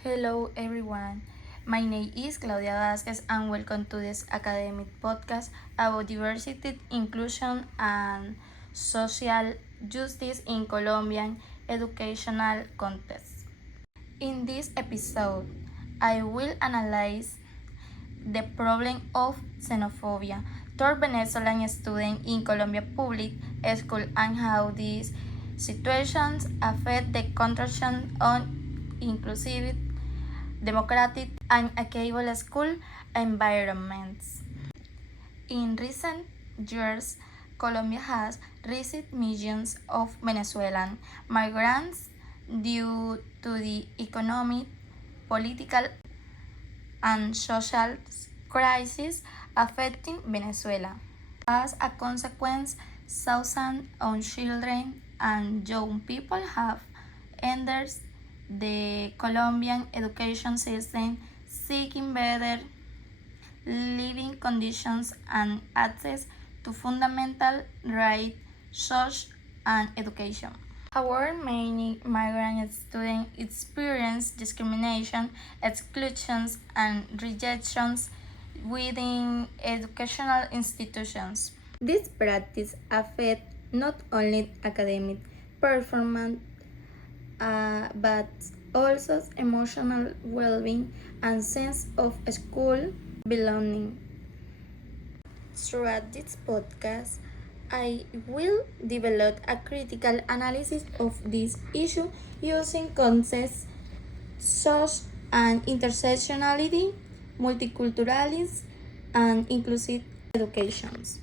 Hello everyone, my name is Claudia Vázquez and welcome to this academic podcast about diversity, inclusion and social justice in Colombian educational context. In this episode, I will analyze the problem of xenophobia toward Venezuelan students in Colombia public school and how these situations affect the construction on inclusive democratic and equitable school environments. In recent years, Colombia has received millions of Venezuelan migrants due to the economic, political, and social crisis affecting Venezuela. As a consequence, thousands of children and young people have entered the Colombian education system seeking better living conditions and access to fundamental rights such as education. However, many migrant students experience discrimination, exclusions, and rejections within educational institutions. This practice affects not only academic performance but also emotional well-being and sense of school belonging. Throughout this podcast, I will develop a critical analysis of this issue using concepts such as intersectionality, multiculturalism, and inclusive educations.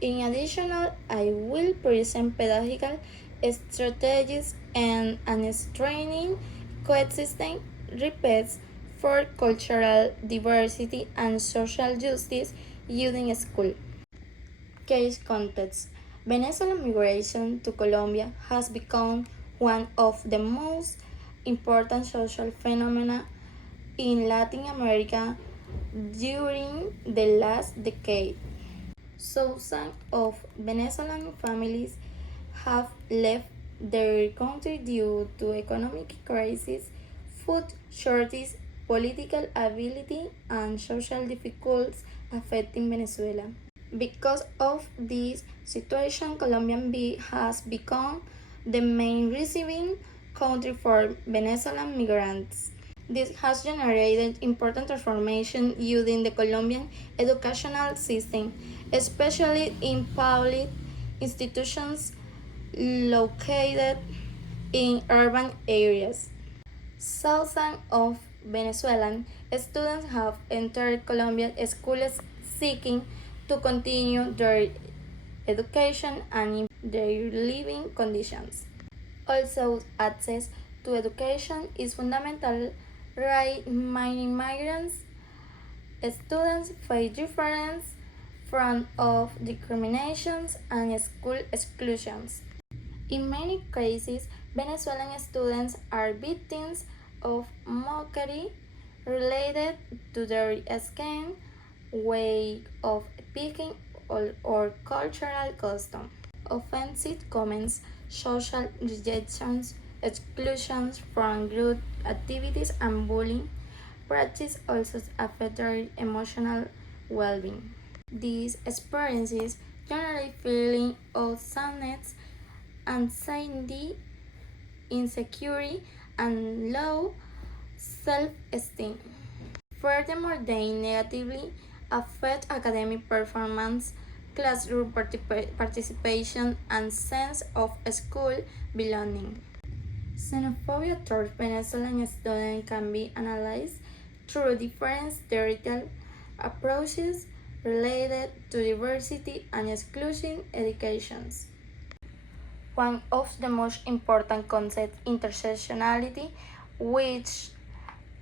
In addition, I will present pedagogical strategies and training coexisting repeats for cultural diversity and social justice using school. Case context. Venezuelan migration to Colombia has become one of the most important social phenomena in Latin America during the last decade. Thousands of Venezuelan families have left their country due to economic crisis, food shortage, political instability, and social difficulties affecting Venezuela. Because of this situation, has become the main receiving country for Venezuelan migrants. This has generated important transformation within the Colombian educational system, especially in public institutions located in urban areas. Thousands of Venezuelan students have entered Colombian schools seeking to continue their education and improve their living conditions. Also, access to education is fundamental right. Many migrants students face different forms of discriminations and school exclusions. In many cases, Venezuelan students are victims of mockery related to their skin, way of speaking, or cultural custom. Offensive comments, social rejections, exclusions from group activities, and bullying practice also affect their emotional well-being. These experiences generate feeling of sadness, anxiety, insecurity, and low self-esteem. Furthermore, they negatively affect academic performance, classroom participation, and sense of school belonging. Xenophobia towards Venezuelan students can be analyzed through different theoretical approaches related to diversity and exclusion educations. One of the most important concepts, intersectionality, which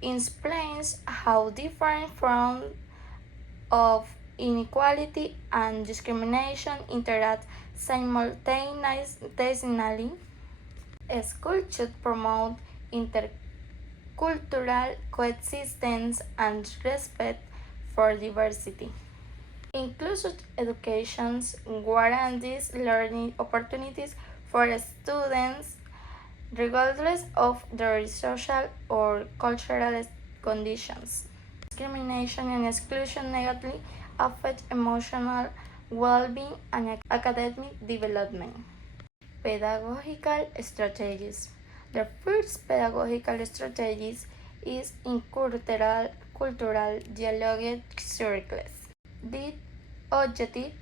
explains how different forms of inequality and discrimination interact simultaneously. Schools should promote intercultural coexistence and respect for diversity. Inclusive education guarantees learning opportunities for students regardless of their social or cultural conditions. Discrimination and exclusion negatively affect emotional well-being and academic development. Pedagogical strategies. The first pedagogical strategies is in cultural dialogue circles. The objective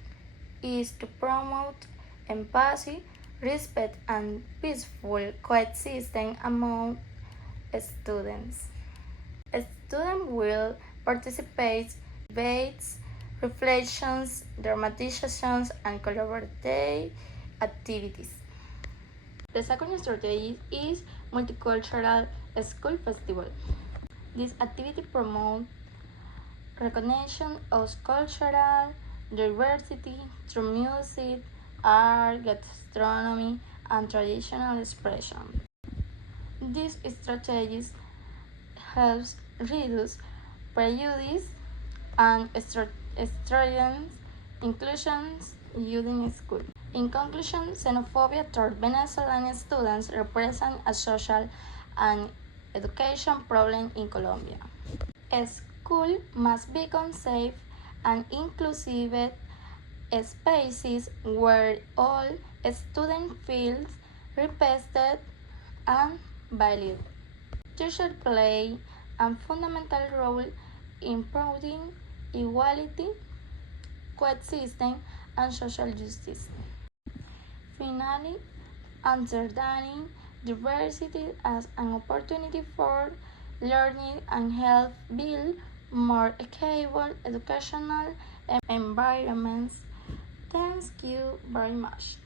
is to promote empathy, respect, and peaceful coexistence among students. Students will participate in debates, reflections, dramatizations, and collaborative activities. The second strategy is multicultural school festival. This activity promotes recognition of cultural diversity through music, art, gastronomy, and traditional expression. These strategies help reduce prejudice and strengthen inclusion in school. In conclusion, xenophobia toward Venezuelan students represents a social and education problem in Colombia. A school must become safe and inclusive spaces where all students feel respected and valued. Teachers play a fundamental role in promoting equality, coexistence, and social justice. Finally, understanding diversity as an opportunity for learning and help build more equitable educational environments. Thank you very much.